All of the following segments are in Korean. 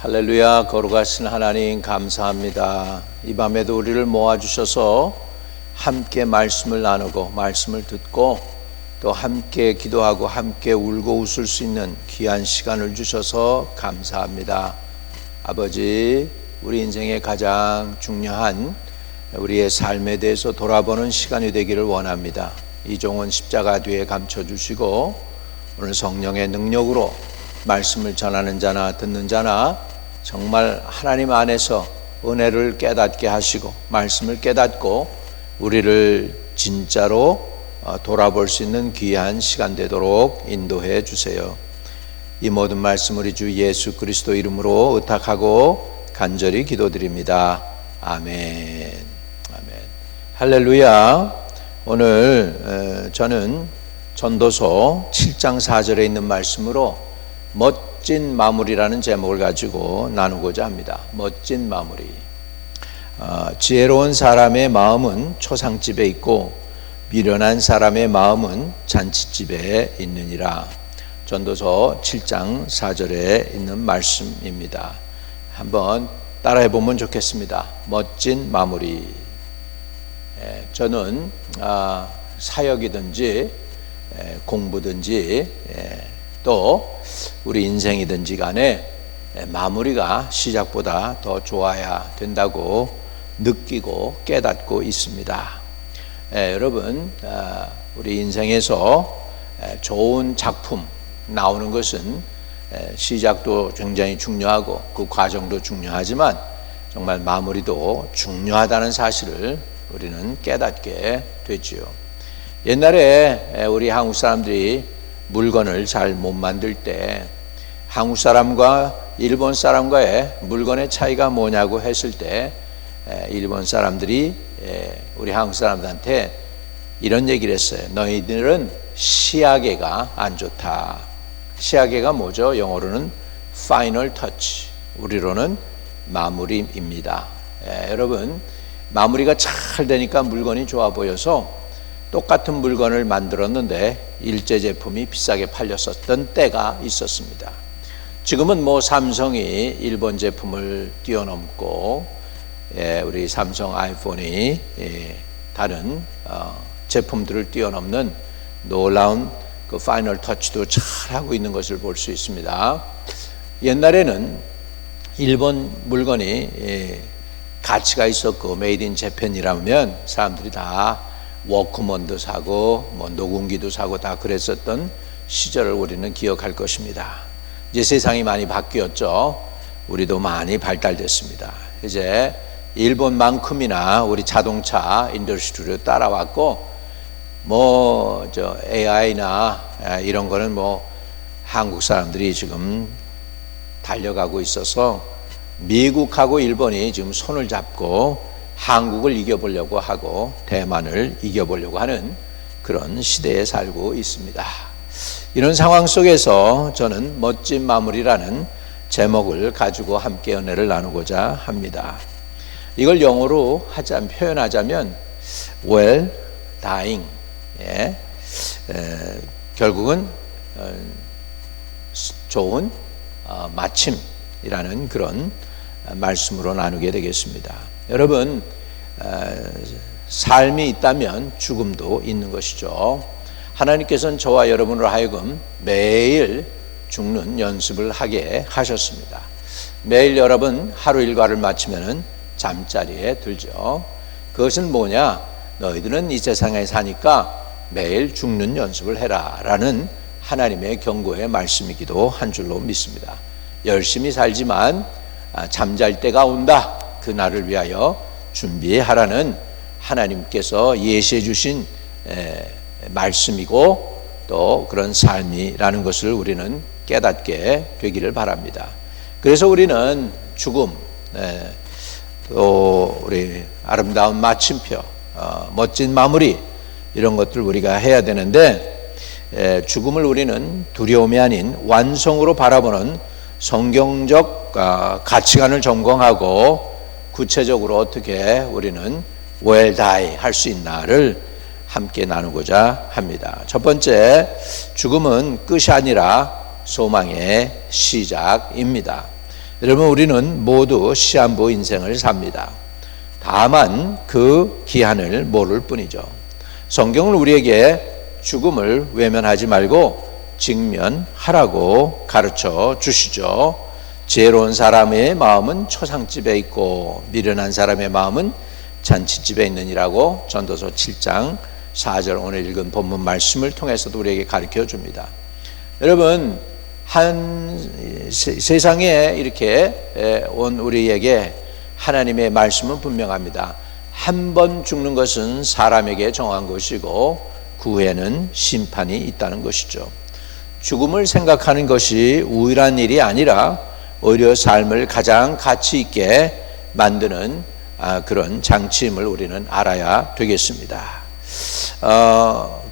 할렐루야. 거룩하신 하나님 감사합니다. 이 밤에도 우리를 모아주셔서 함께 말씀을 나누고 말씀을 듣고 또 함께 기도하고 함께 울고 웃을 수 있는 귀한 시간을 주셔서 감사합니다. 아버지, 우리 인생의 가장 중요한 우리의 삶에 대해서 돌아보는 시간이 되기를 원합니다. 이종은 십자가 뒤에 감춰주시고 오늘 성령의 능력으로 말씀을 전하는 자나 듣는 자나 정말 하나님 안에서 은혜를 깨닫게 하시고 말씀을 깨닫고 우리를 진짜로 돌아볼 수 있는 귀한 시간 되도록 인도해 주세요. 이 모든 말씀 우리 주 예수 그리스도 이름으로 의탁하고 간절히 기도드립니다. 아멘. 아멘. 할렐루야. 오늘 저는 전도서 7장 4절에 있는 말씀으로 멋진 마무리라는 제목을 가지고 나누고자 합니다. 멋진 마무리. 지혜로운 사람의 마음은 초상집에 있고 미련한 사람의 마음은 잔치집에 있느니라. 전도서 7장 4절에 있는 말씀입니다. 한번 따라해 보면 좋겠습니다. 멋진 마무리. 저는 사역이든지 공부든지 또 우리 인생이든지 간에 마무리가 시작보다 더 좋아야 된다고 느끼고 깨닫고 있습니다. 여러분, 우리 인생에서 좋은 작품 나오는 것은 시작도 굉장히 중요하고 그 과정도 중요하지만 정말 마무리도 중요하다는 사실을 우리는 깨닫게 되지요. 옛날에 우리 한국 사람들이 물건을 잘 못 만들 때 한국 사람과 일본 사람과의 물건의 차이가 뭐냐고 했을 때 일본 사람들이 우리 한국 사람들한테 이런 얘기를 했어요. 너희들은 시야계가 안 좋다. 시야계가 뭐죠? 영어로는 final touch, 우리로는 마무리입니다. 여러분, 마무리가 잘 되니까 물건이 좋아 보여서 똑같은 물건을 만들었는데 일제 제품이 비싸게 팔렸었던 때가 있었습니다. 지금은 삼성이 일본 제품을 뛰어넘고 우리 삼성 아이폰이 다른 제품들을 뛰어넘는 놀라운 그 파이널 터치도 잘 하고 있는 것을 볼 수 있습니다. 옛날에는 일본 물건이 가치가 있었고 메이드 인 재팬이라면 사람들이 다 워크먼도 사고 녹음기도 사고 다 그랬었던 시절을 우리는 기억할 것입니다. 이제 세상이 많이 바뀌었죠. 우리도 많이 발달됐습니다. 이제 일본만큼이나 우리 자동차 인더스트리로 따라왔고 AI나 이런 거는 한국 사람들이 지금 달려가고 있어서 미국하고 일본이 지금 손을 잡고 한국을 이겨보려고 하고 대만을 이겨보려고 하는 그런 시대에 살고 있습니다. 이런 상황 속에서 저는 멋진 마무리라는 제목을 가지고 함께 은혜를 나누고자 합니다. 이걸 영어로 표현하자면 well dying, 결국은 좋은 마침이라는 그런 말씀으로 나누게 되겠습니다. 여러분, 삶이 있다면 죽음도 있는 것이죠. 하나님께서는 저와 여러분으로 하여금 매일 죽는 연습을 하게 하셨습니다. 매일 여러분 하루 일과를 마치면 잠자리에 들죠. 그것은 뭐냐? 너희들은 이 세상에 사니까 매일 죽는 연습을 해라 라는 하나님의 경고의 말씀이기도 한 줄로 믿습니다. 열심히 살지만 잠잘 때가 온다. 그날을 위하여 준비하라는 하나님께서 예시해 주신 말씀이고 또 그런 삶이라는 것을 우리는 깨닫게 되기를 바랍니다. 그래서 우리는 죽음, 또 우리 아름다운 마침표, 멋진 마무리 이런 것들 우리가 해야 되는데 죽음을 우리는 두려움이 아닌 완성으로 바라보는 성경적 가치관을 전공하고 구체적으로 어떻게 우리는 well die 할 수 있나를 함께 나누고자 합니다. 첫 번째, 죽음은 끝이 아니라 소망의 시작입니다. 여러분, 우리는 모두 시한부 인생을 삽니다. 다만 그 기한을 모를 뿐이죠. 성경은 우리에게 죽음을 외면하지 말고 직면하라고 가르쳐 주시죠. 지혜로운 사람의 마음은 초상집에 있고 미련한 사람의 마음은 잔치집에 있느니라고 전도서 7장 4절 오늘 읽은 본문 말씀을 통해서도 우리에게 가르쳐 줍니다. 여러분, 세상에 이렇게 온 우리에게 하나님의 말씀은 분명합니다. 한 번 죽는 것은 사람에게 정한 것이고 그 후에는 심판이 있다는 것이죠. 죽음을 생각하는 것이 우연한 일이 아니라 오히려 삶을 가장 가치 있게 만드는 그런 장치임을 우리는 알아야 되겠습니다.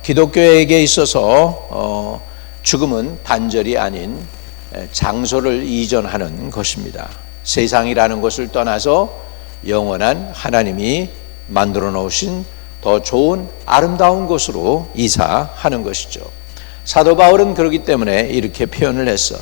기독교에게 있어서 죽음은 단절이 아닌 장소를 이전하는 것입니다. 세상이라는 것을 떠나서 영원한 하나님이 만들어 놓으신 더 좋은 아름다운 곳으로 이사하는 것이죠. 사도 바울은 그렇기 때문에 이렇게 표현을 했어.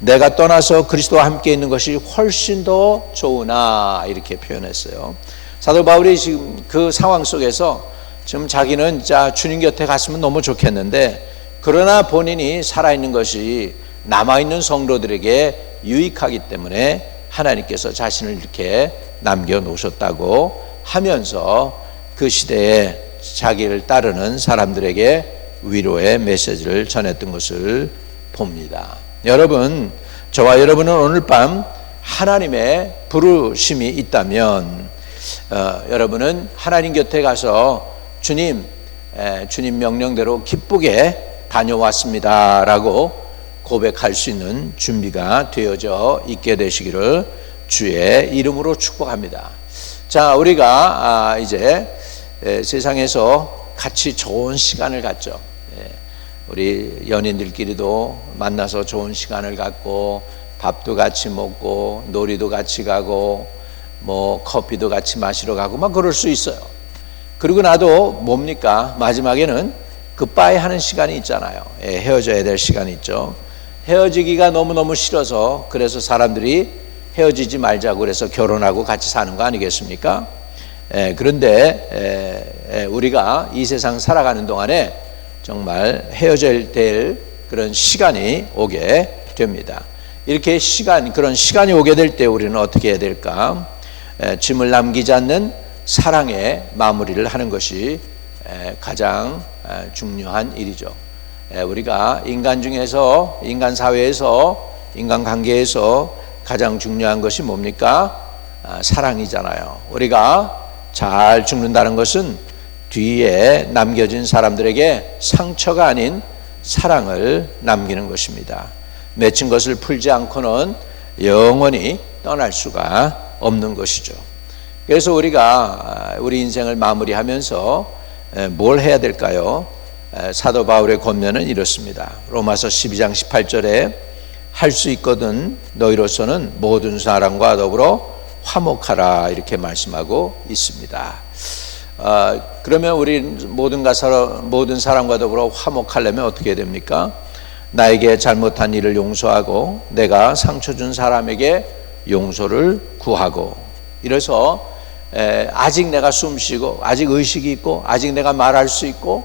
내가 떠나서 그리스도와 함께 있는 것이 훨씬 더 좋으나, 이렇게 표현했어요. 사도 바울이 지금 그 상황 속에서 지금 자기는 주님 곁에 갔으면 너무 좋겠는데, 그러나 본인이 살아있는 것이 남아있는 성도들에게 유익하기 때문에 하나님께서 자신을 이렇게 남겨놓으셨다고 하면서 그 시대에 자기를 따르는 사람들에게 위로의 메시지를 전했던 것을 봅니다. 여러분, 저와 여러분은 오늘 밤 하나님의 부르심이 있다면 여러분은 하나님 곁에 가서 주님 명령대로 기쁘게 다녀왔습니다 라고 고백할 수 있는 준비가 되어져 있게 되시기를 주의 이름으로 축복합니다. 자, 우리가 이제 세상에서 같이 좋은 시간을 갖죠. 우리 연인들끼리도 만나서 좋은 시간을 갖고 밥도 같이 먹고 놀이도 같이 가고 뭐 커피도 같이 마시러 가고 막 그럴 수 있어요. 그리고 나도 뭡니까? 마지막에는 굿바이 하는 시간이 있잖아요. 헤어져야 될 시간이 있죠. 헤어지기가 너무너무 싫어서 그래서 사람들이 헤어지지 말자고 그래서 결혼하고 같이 사는 거 아니겠습니까? 그런데 우리가 이 세상 살아가는 동안에 정말 헤어져야 될 그런 시간이 오게 됩니다. 이렇게 그런 시간이 오게 될 때 우리는 어떻게 해야 될까? 짐을 남기지 않는 사랑의 마무리를 하는 것이 가장 중요한 일이죠. 우리가 인간 중에서, 인간 사회에서, 인간 관계에서 가장 중요한 것이 뭡니까? 사랑이잖아요. 우리가 잘 죽는다는 것은 뒤에 남겨진 사람들에게 상처가 아닌 사랑을 남기는 것입니다. 맺힌 것을 풀지 않고는 영원히 떠날 수가 없는 것이죠. 그래서 우리가 우리 인생을 마무리하면서 뭘 해야 될까요? 사도 바울의 권면은 이렇습니다. 로마서 12장 18절에 할 수 있거든 너희로서는 모든 사람과 더불어 화목하라, 이렇게 말씀하고 있습니다. 그러면 우리 모든 사람과 더불어 화목하려면 어떻게 해야 됩니까? 나에게 잘못한 일을 용서하고 내가 상처 준 사람에게 용서를 구하고, 이래서 아직 내가 숨쉬고 아직 의식이 있고 아직 내가 말할 수 있고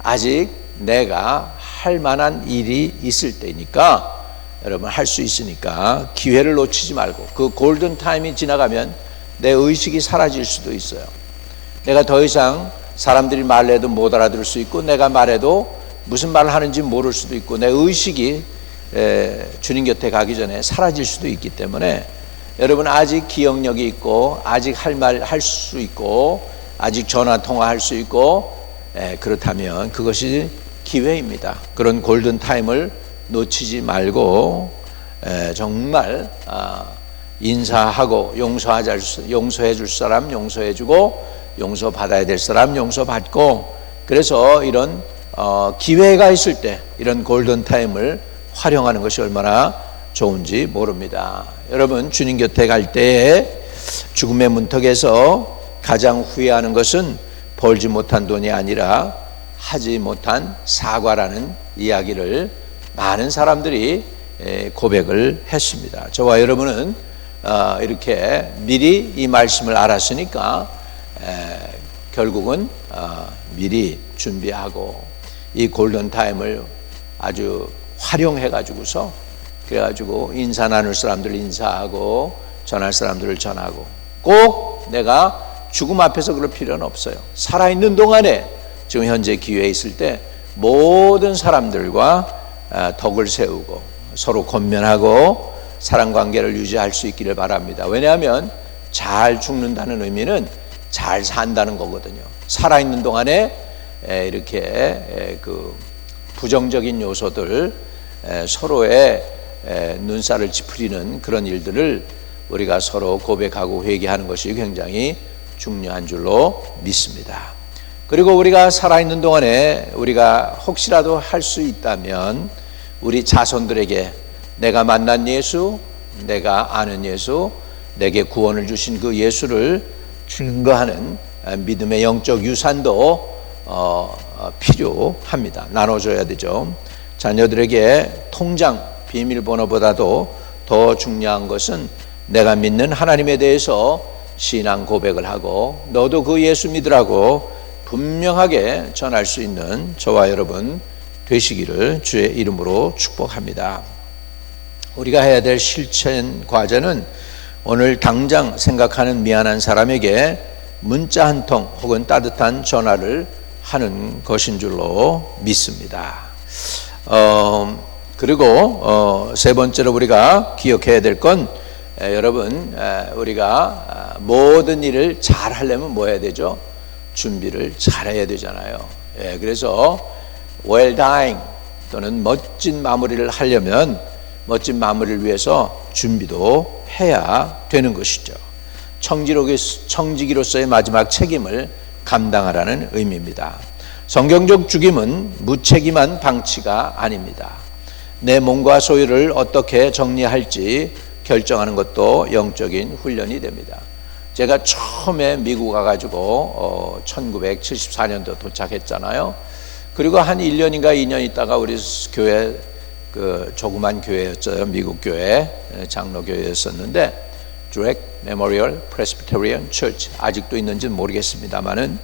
아직 내가 할 만한 일이 있을 때니까, 여러분 할 수 있으니까 기회를 놓치지 말고, 그 골든 타임이 지나가면 내 의식이 사라질 수도 있어요. 내가 더 이상 사람들이 말해도 못 알아들을 수 있고 내가 말해도 무슨 말을 하는지 모를 수도 있고 내 의식이 주님 곁에 가기 전에 사라질 수도 있기 때문에, 여러분 아직 기억력이 있고 아직 할 말 할 수 있고 아직 전화 통화할 수 있고 그렇다면 그것이 기회입니다. 그런 골든 타임을 놓치지 말고 정말 인사하고 용서해 줄 사람 용서해 주고 용서받아야 될 사람 용서받고, 그래서 이런 기회가 있을 때 이런 골든 타임을 활용하는 것이 얼마나 좋은지 모릅니다. 여러분, 주님 곁에 갈 때에 죽음의 문턱에서 가장 후회하는 것은 벌지 못한 돈이 아니라 하지 못한 사과라는 이야기를 많은 사람들이 고백을 했습니다. 저와 여러분은 이렇게 미리 이 말씀을 알았으니까 결국은 미리 준비하고 이 골든타임을 아주 활용해 가지고서 그래가지고 인사 나눌 사람들 인사하고 전할 사람들을 전하고 꼭 내가 죽음 앞에서 그럴 필요는 없어요. 살아있는 동안에 지금 현재 기회에 있을 때 모든 사람들과 덕을 세우고 서로 권면하고 사랑관계를 유지할 수 있기를 바랍니다. 왜냐하면 잘 죽는다는 의미는 잘 산다는 거거든요. 살아있는 동안에 이렇게 그 부정적인 요소들 서로의 눈살을 찌푸리는 그런 일들을 우리가 서로 고백하고 회개하는 것이 굉장히 중요한 줄로 믿습니다. 그리고 우리가 살아있는 동안에 우리가 혹시라도 할 수 있다면 우리 자손들에게 내가 만난 예수, 내가 아는 예수, 내게 구원을 주신 그 예수를 증거하는 믿음의 영적 유산도 필요합니다. 나눠줘야 되죠. 자녀들에게 통장 비밀번호보다도 더 중요한 것은 내가 믿는 하나님에 대해서 신앙 고백을 하고 너도 그 예수 믿으라고 분명하게 전할 수 있는 저와 여러분 되시기를 주의 이름으로 축복합니다. 우리가 해야 될 실천 과제는 오늘 당장 생각하는 미안한 사람에게 문자 한 통 혹은 따뜻한 전화를 하는 것인 줄로 믿습니다. 그리고 세 번째로 우리가 기억해야 될 건 여러분 우리가 모든 일을 잘 하려면 뭐 해야 되죠? 준비를 잘 해야 되잖아요. 그래서 well done 또는 멋진 마무리를 하려면 멋진 마무리를 위해서 준비도 해야 되는 것이죠. 청지기로서의 마지막 책임을 감당하라는 의미입니다. 성경적 죽임은 무책임한 방치가 아닙니다. 내 몸과 소유를 어떻게 정리할지 결정하는 것도 영적인 훈련이 됩니다. 제가 처음에 미국 가가지고 1974년도 도착했잖아요. 그리고 한 1년인가 2년 있다가 우리 교회 그 조그만 교회였어요. 미국 교회 장로교회였었는데 Drake Memorial Presbyterian Church 아직도 있는지는 모르겠습니다만은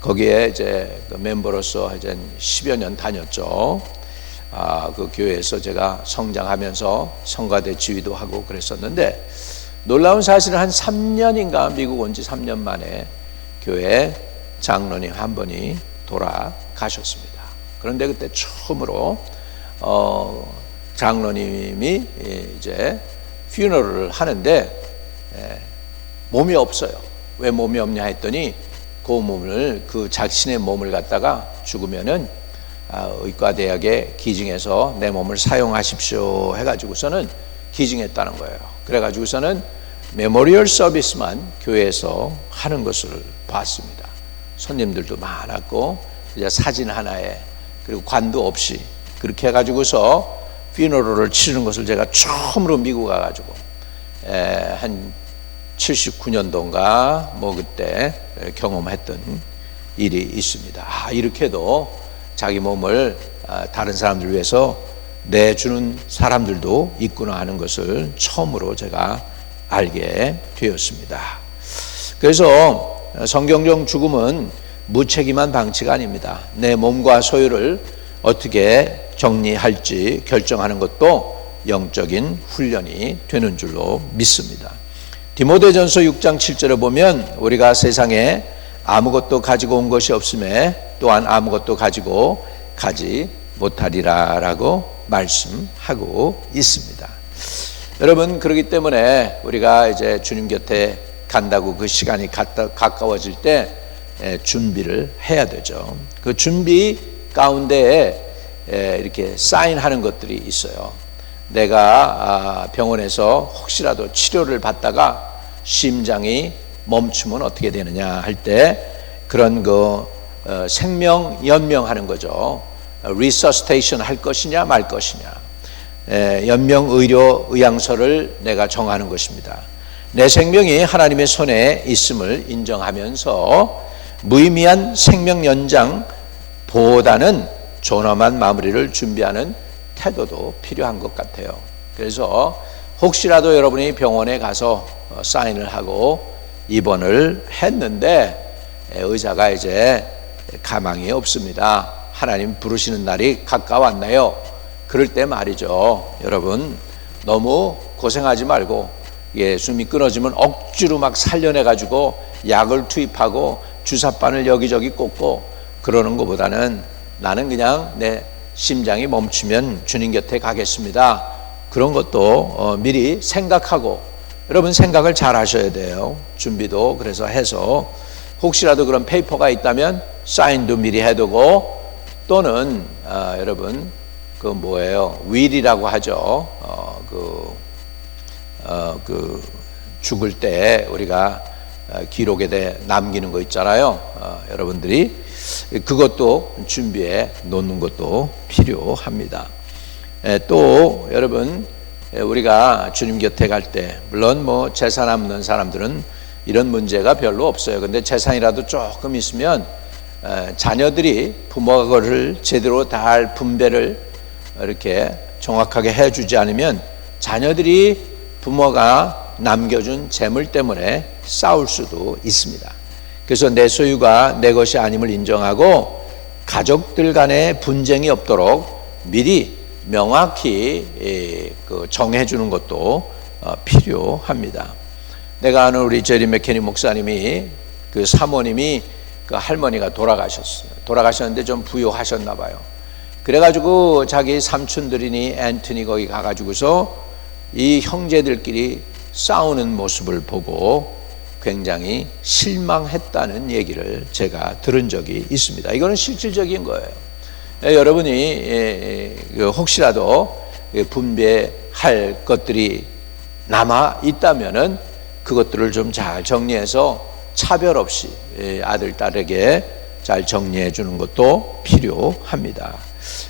거기에 이제 그 멤버로서 이제 10여 년 다녔죠. 그 교회에서 제가 성장하면서 성가대 지휘도 하고 그랬었는데 놀라운 사실은 한 3년인가 미국 온 지 3년 만에 교회 장로님 한 분이 돌아가셨습니다. 그런데 그때 처음으로 장로님이 이제 퓨너럴을 하는데 몸이 없어요. 왜 몸이 없냐 했더니 그 자신의 몸을 갖다가 죽으면은 의과대학에 기증해서 내 몸을 사용하십시오 해가지고서는 기증했다는 거예요. 그래가지고서는 메모리얼 서비스만 교회에서 하는 것을 봤습니다. 손님들도 많았고 이제 사진 하나에 그리고 관도 없이 그렇게 해가지고서 피너럴을 치르는 것을 제가 처음으로 미국 가가지고 한 79년도인가 뭐 그때 경험했던 일이 있습니다. 이렇게도 자기 몸을 다른 사람들 위해서 내주는 사람들도 있구나 하는 것을 처음으로 제가 알게 되었습니다. 그래서 성경적 죽음은 무책임한 방치가 아닙니다. 내 몸과 소유를 어떻게 정리할지 결정하는 것도 영적인 훈련이 되는 줄로 믿습니다. 디모데전서 6장 7절에 보면 우리가 세상에 아무것도 가지고 온 것이 없음에 또한 아무것도 가지고 가지 못하리라 라고 말씀하고 있습니다. 여러분 그렇기 때문에 우리가 이제 주님 곁에 간다고 그 시간이 가까워질 때 준비를 해야 되죠. 그 준비 가운데에 이렇게 사인하는 것들이 있어요. 내가 병원에서 혹시라도 치료를 받다가 심장이 멈추면 어떻게 되느냐 할 때 그런 그 생명 연명하는 거죠. 리서스테이션 할 것이냐 말 것이냐. 연명 의료 의향서를 내가 정하는 것입니다. 내 생명이 하나님의 손에 있음을 인정하면서 무의미한 생명 연장보다는 존엄한 마무리를 준비하는 태도도 필요한 것 같아요. 그래서 혹시라도 여러분이 병원에 가서 사인을 하고 입원을 했는데 의사가 이제 가망이 없습니다. 하나님 부르시는 날이 가까웠네요. 그럴 때 말이죠. 여러분 너무 고생하지 말고 숨이 끊어지면 억지로 막 살려내가지고 약을 투입하고 주사바늘 여기저기 꽂고 그러는 것보다는 나는 그냥 내 심장이 멈추면 주님 곁에 가겠습니다. 그런 것도 미리 생각하고 여러분 생각을 잘 하셔야 돼요. 준비도 그래서 해서 혹시라도 그런 페이퍼가 있다면 사인도 미리 해두고 또는 여러분 그 뭐예요? 윌이라고 하죠. 죽을 때 우리가 기록에 남기는 거 있잖아요. 여러분들이 그것도 준비해 놓는 것도 필요합니다. 또 여러분 우리가 주님 곁에 갈 때 물론 뭐 재산 없는 사람들은 이런 문제가 별로 없어요. 근데 재산이라도 조금 있으면 자녀들이 부모가 그걸 제대로 다 분배를 이렇게 정확하게 해주지 않으면 자녀들이 부모가 남겨준 재물 때문에 싸울 수도 있습니다. 그래서 내 소유가 내 것이 아님을 인정하고 가족들 간에 분쟁이 없도록 미리 명확히 정해주는 것도 필요합니다. 내가 아는 우리 제리 맥케니 목사님이 그 사모님이 그 할머니가 돌아가셨어요. 돌아가셨는데 좀 부유하셨나 봐요. 그래가지고 자기 삼촌들이니 앤토니 거기 가가지고서 이 형제들끼리 싸우는 모습을 보고 굉장히 실망했다는 얘기를 제가 들은 적이 있습니다. 이거는 실질적인 거예요. 여러분이 혹시라도 분배할 것들이 남아 있다면은 그것들을 좀 잘 정리해서 차별 없이 아들, 딸에게 잘 정리해 주는 것도 필요합니다.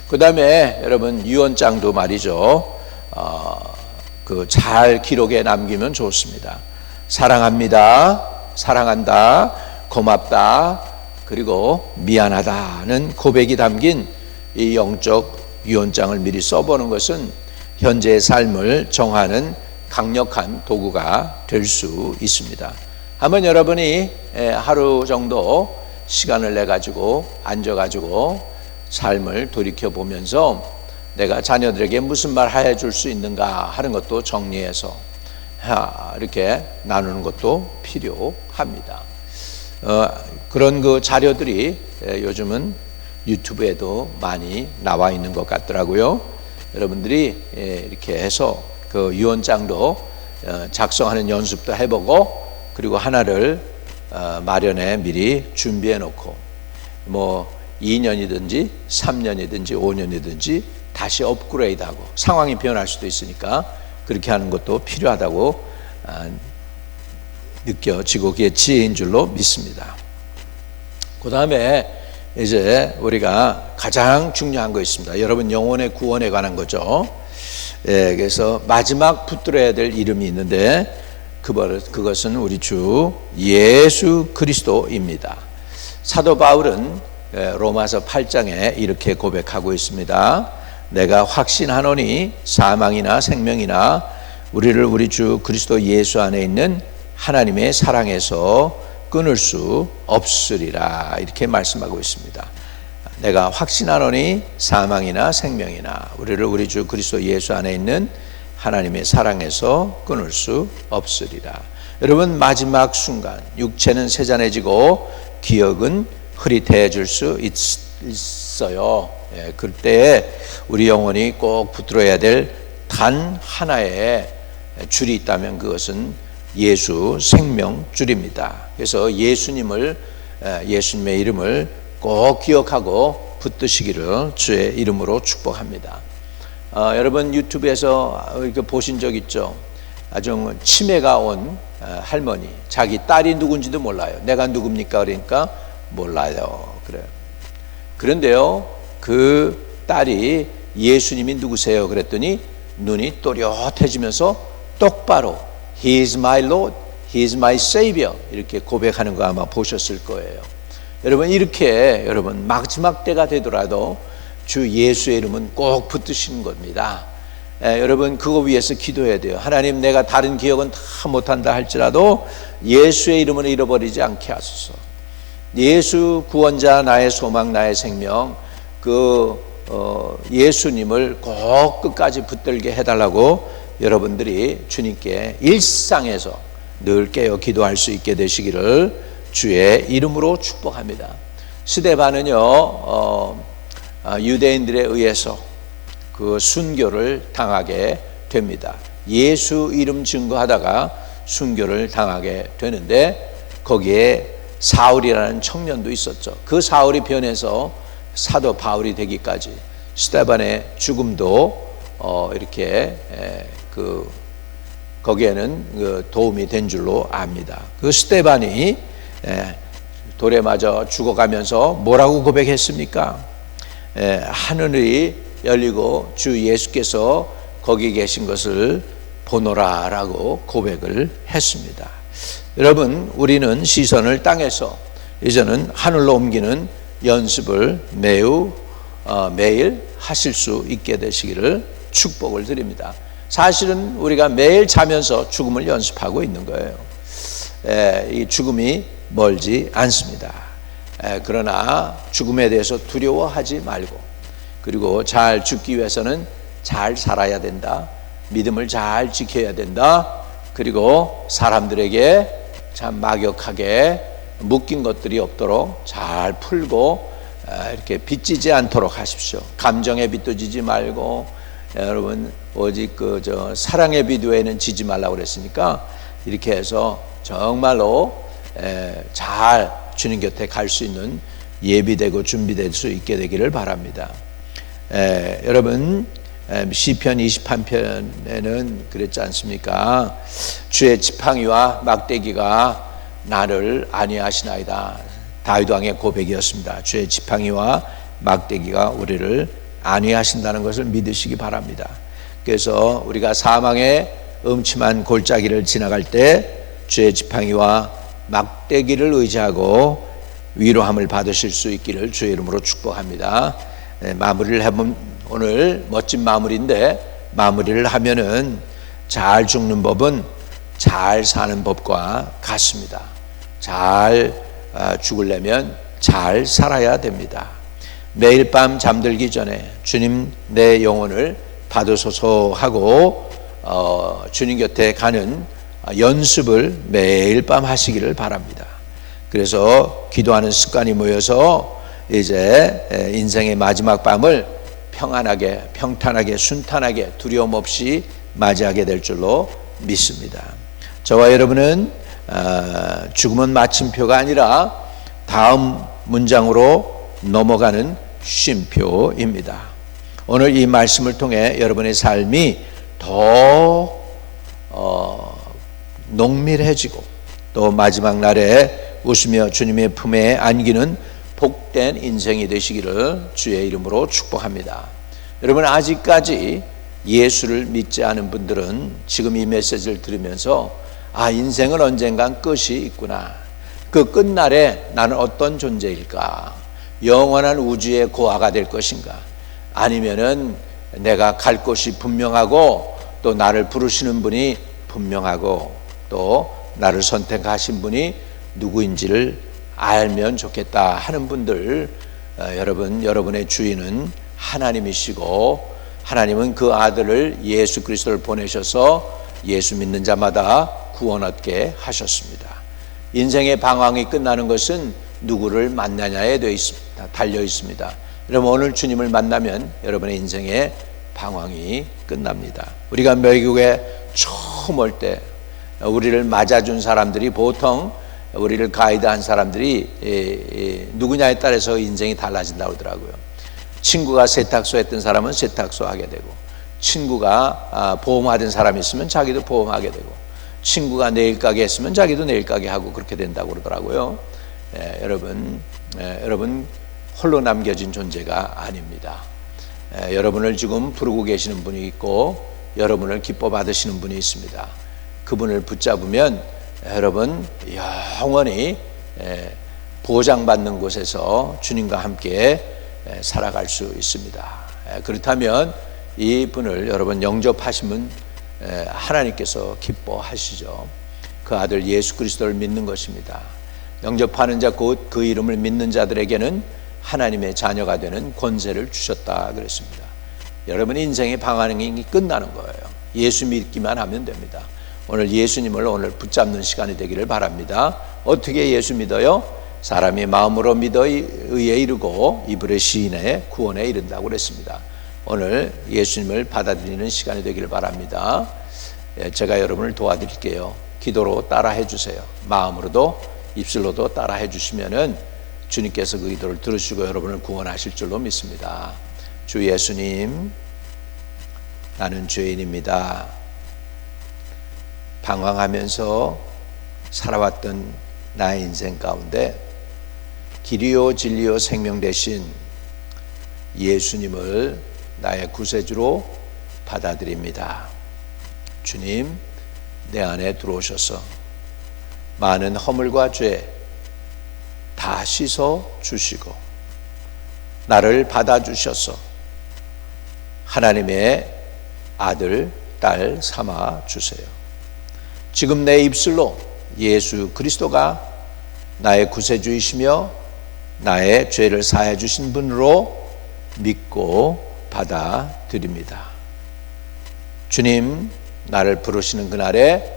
그 다음에 여러분 유언장도 말이죠. 잘 기록에 남기면 좋습니다. 사랑합니다. 사랑한다. 고맙다. 그리고 미안하다는 고백이 담긴 이 영적 유언장을 미리 써보는 것은 현재의 삶을 정하는 강력한 도구가 될 수 있습니다. 한번 여러분이 하루 정도 시간을 내 가지고 앉아 가지고 삶을 돌이켜 보면서 내가 자녀들에게 무슨 말 해줄 수 있는가 하는 것도 정리해서 이렇게 나누는 것도 필요합니다. 그런 그 자료들이 요즘은 유튜브에도 많이 나와 있는 것 같더라고요. 여러분들이 이렇게 해서 그 유언장도 작성하는 연습도 해보고 그리고 하나를 마련해 미리 준비해 놓고 뭐 2년이든지 3년이든지 5년이든지 다시 업그레이드하고 상황이 변할 수도 있으니까 그렇게 하는 것도 필요하다고 느껴지고 그게 지혜인 줄로 믿습니다. 그 다음에 이제 우리가 가장 중요한 거 있습니다. 여러분 영혼의 구원에 관한 거죠. 그래서 마지막 붙들어야 될 이름이 있는데 그것은 우리 주 예수 그리스도입니다. 사도 바울은 로마서 8장에 이렇게 고백하고 있습니다. 내가 확신하노니 사망이나 생명이나 우리를 우리 주 그리스도 예수 안에 있는 하나님의 사랑에서 끊을 수 없으리라 이렇게 말씀하고 있습니다. 내가 확신하노니 사망이나 생명이나 우리를 우리 주 그리스도 예수 안에 있는 하나님의 사랑에서 끊을 수 없으리라. 여러분 마지막 순간 육체는 세잔해지고 기억은 흐릿해질 수 있어요. 그때 우리 영혼이 꼭 붙들어야 될 단 하나의 줄이 있다면 그것은 예수 생명줄입니다. 그래서 예수님의 이름을 꼭 기억하고 붙드시기를 주의 이름으로 축복합니다. 여러분 유튜브에서 이렇게 보신 적 있죠? 아주 치매가 온 할머니, 자기 딸이 누군지도 몰라요. 내가 누굽니까? 그러니까 몰라요. 그래요. 그런데요, 그 딸이 예수님이 누구세요? 그랬더니 눈이 또렷해지면서 똑바로 He is my Lord, He is my Savior 이렇게 고백하는 거 아마 보셨을 거예요. 여러분 이렇게 여러분 마지막 때가 되더라도 주 예수의 이름은 꼭 붙드시는 겁니다. 여러분 그거 위해서 기도해야 돼요. 하나님, 내가 다른 기억은 다 못한다 할지라도 예수의 이름은 잃어버리지 않게 하소서. 예수 구원자, 나의 소망, 나의 생명, 예수님을 꼭 끝까지 붙들게 해달라고 여러분들이 주님께 일상에서 늘 깨어 기도할 수 있게 되시기를 주의 이름으로 축복합니다. 스데반은요, 유대인들에 의해서 그 순교를 당하게 됩니다. 예수 이름 증거하다가 순교를 당하게 되는데, 거기에 사울이라는 청년도 있었죠. 그 사울이 변해서 사도 바울이 되기까지 스데반의 죽음도 이렇게 거기에는 도움이 된 줄로 압니다. 그 스데반이 돌에 맞아 죽어가면서 뭐라고 고백했습니까? 하늘이 열리고 주 예수께서 거기 계신 것을 보노라라고 고백을 했습니다. 여러분, 우리는 시선을 땅에서 이제는 하늘로 옮기는 연습을 매일 하실 수 있게 되시기를 축복을 드립니다. 사실은 우리가 매일 자면서 죽음을 연습하고 있는 거예요. 이 죽음이 멀지 않습니다. 그러나 죽음에 대해서 두려워하지 말고, 그리고 잘 죽기 위해서는 잘 살아야 된다. 믿음을 잘 지켜야 된다. 그리고 사람들에게 참 막역하게 묶인 것들이 없도록 잘 풀고 이렇게 빚지지 않도록 하십시오. 감정에 빚어지지 말고, 여러분 오직 사랑의 빚 외에는 지지 말라고 그랬으니까 이렇게 해서 정말로 잘 주님 곁에 갈 수 있는 예비되고 준비될 수 있게 되기를 바랍니다. 여러분, 시편 28편에는 그랬지 않습니까? 주의 지팡이와 막대기가 나를 안위하시나이다. 다윗 왕의 고백이었습니다. 주의 지팡이와 막대기가 우리를 안위하신다는 것을 믿으시기 바랍니다. 그래서 우리가 사망의 음침한 골짜기를 지나갈 때 주의 지팡이와 막대기를 의지하고 위로함을 받으실 수 있기를 주의 이름으로 축복합니다. 마무리를 해보면 오늘 멋진 마무리인데, 마무리를 하면은 잘 죽는 법은 잘 사는 법과 같습니다. 잘 죽으려면 잘 살아야 됩니다. 매일 밤 잠들기 전에 주님, 내 영혼을 받으소서 하고 주님 곁에 가는 연습을 매일 밤 하시기를 바랍니다. 그래서 기도하는 습관이 모여서 이제 인생의 마지막 밤을 평안하게, 평탄하게, 순탄하게, 두려움 없이 맞이하게 될 줄로 믿습니다. 저와 여러분은 죽음은 마침표가 아니라 다음 문장으로 넘어가는 쉼표입니다. 오늘 이 말씀을 통해 여러분의 삶이 더 농밀해지고 또 마지막 날에 웃으며 주님의 품에 안기는 복된 인생이 되시기를 주의 이름으로 축복합니다. 여러분, 아직까지 예수를 믿지 않은 분들은 지금 이 메시지를 들으면서 인생은 언젠간 끝이 있구나. 그 끝날에 나는 어떤 존재일까? 영원한 우주의 고아가 될 것인가? 아니면은 내가 갈 곳이 분명하고 또 나를 부르시는 분이 분명하고 또 나를 선택하신 분이 누구인지를 알면 좋겠다 하는 분들, 여러분의 주인은 하나님이시고, 하나님은 그 아들을 예수 그리스도를 보내셔서 예수 믿는 자마다 구원 얻게 하셨습니다. 인생의 방황이 끝나는 것은 누구를 만나냐에 달려 있습니다. 여러분, 오늘 주님을 만나면 여러분의 인생의 방황이 끝납니다. 우리가 미국에 처음 올 때 우리를 맞아준 사람들이, 보통 우리를 가이드한 사람들이 누구냐에 따라서 인생이 달라진다고 하더라고요. 친구가 세탁소 했던 사람은 세탁소 하게 되고, 친구가 보험하던 사람이 있으면 자기도 보험하게 되고, 친구가 네일 가게 했으면 자기도 네일 가게 하고 그렇게 된다고 그러더라고요. 여러분 홀로 남겨진 존재가 아닙니다. 여러분을 지금 부르고 계시는 분이 있고 여러분을 기뻐 받으시는 분이 있습니다. 그분을 붙잡으면 여러분 영원히 보장받는 곳에서 주님과 함께 살아갈 수 있습니다. 그렇다면 이 분을 여러분 영접하시면 하나님께서 기뻐하시죠. 그 아들 예수 그리스도를 믿는 것입니다. 영접하는 자 곧 그 이름을 믿는 자들에게는 하나님의 자녀가 되는 권세를 주셨다 그랬습니다. 여러분 인생의 방황이 끝나는 거예요. 예수 믿기만 하면 됩니다. 오늘 예수님을 오늘 붙잡는 시간이 되기를 바랍니다. 어떻게 예수 믿어요? 사람이 마음으로 믿어 의에 이르고 입으로 시인해 구원에 이른다고 그랬습니다. 오늘 예수님을 받아들이는 시간이 되기를 바랍니다. 제가 여러분을 도와드릴게요. 기도로 따라해 주세요. 마음으로도 입술로도 따라해 주시면은 주님께서 그 기도를 들으시고 여러분을 구원하실 줄로 믿습니다. 주 예수님, 나는 죄인입니다. 방황하면서 살아왔던 나의 인생 가운데 길이요 진리요 생명 되신 예수님을 나의 구세주로 받아들입니다. 주님, 내 안에 들어오셔서 많은 허물과 죄 다 씻어 주시고 나를 받아주셔서 하나님의 아들, 딸 삼아 주세요. 지금 내 입술로 예수 그리스도가 나의 구세주이시며 나의 죄를 사해 주신 분으로 믿고 받아들입니다. 주님, 나를 부르시는 그날에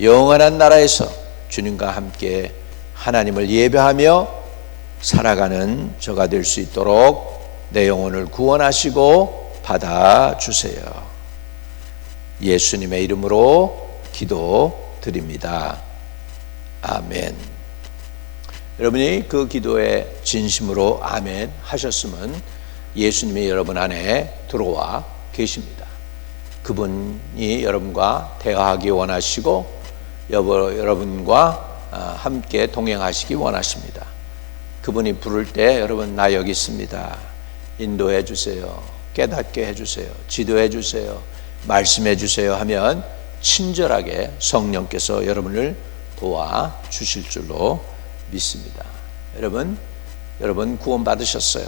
영원한 나라에서 주님과 함께 하나님을 예배하며 살아가는 저가 될 수 있도록 내 영혼을 구원하시고 받아주세요. 예수님의 이름으로 기도드립니다. 아멘. 여러분이 그 기도에 진심으로 아멘 하셨으면 예수님이 여러분 안에 들어와 계십니다. 그분이 여러분과 대화하기 원하시고 여러분과 함께 동행하시기 원하십니다. 그분이 부를 때 여러분 나 여기 있습니다. 인도해 주세요. 깨닫게 해주세요. 지도해 주세요. 말씀해 주세요 하면 친절하게 성령께서 여러분을 도와주실 줄로 믿습니다. 여러분 구원 받으셨어요.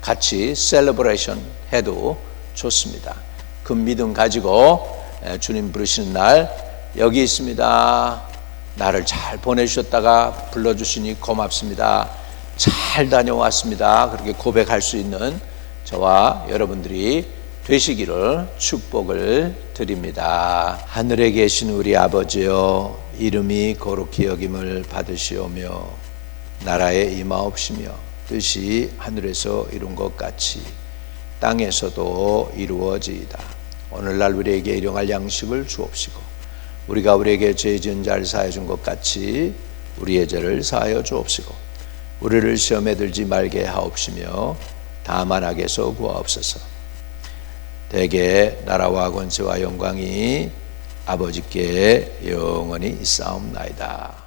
같이 셀러브레이션 해도 좋습니다. 그 믿음 가지고 주님 부르시는 날 여기 있습니다. 나를 잘 보내주셨다가 불러주시니 고맙습니다. 잘 다녀왔습니다. 그렇게 고백할 수 있는 저와 여러분들이 되시기를 축복을 드립니다. 하늘에 계신 우리 아버지여, 이름이 거룩히 여김을 받으시오며 나라에 임하옵시며 뜻이 하늘에서 이룬 것 같이 땅에서도 이루어지이다. 오늘날 우리에게 일용할 양식을 주옵시고 우리가 우리에게 죄 지은 자를 사하여 준 것 같이 우리의 죄를 사하여 주옵시고 우리를 시험에 들지 말게 하옵시며 다만 악에서 구하옵소서. 대개 나라와 권세와 영광이 아버지께 영원히 있사옵나이다.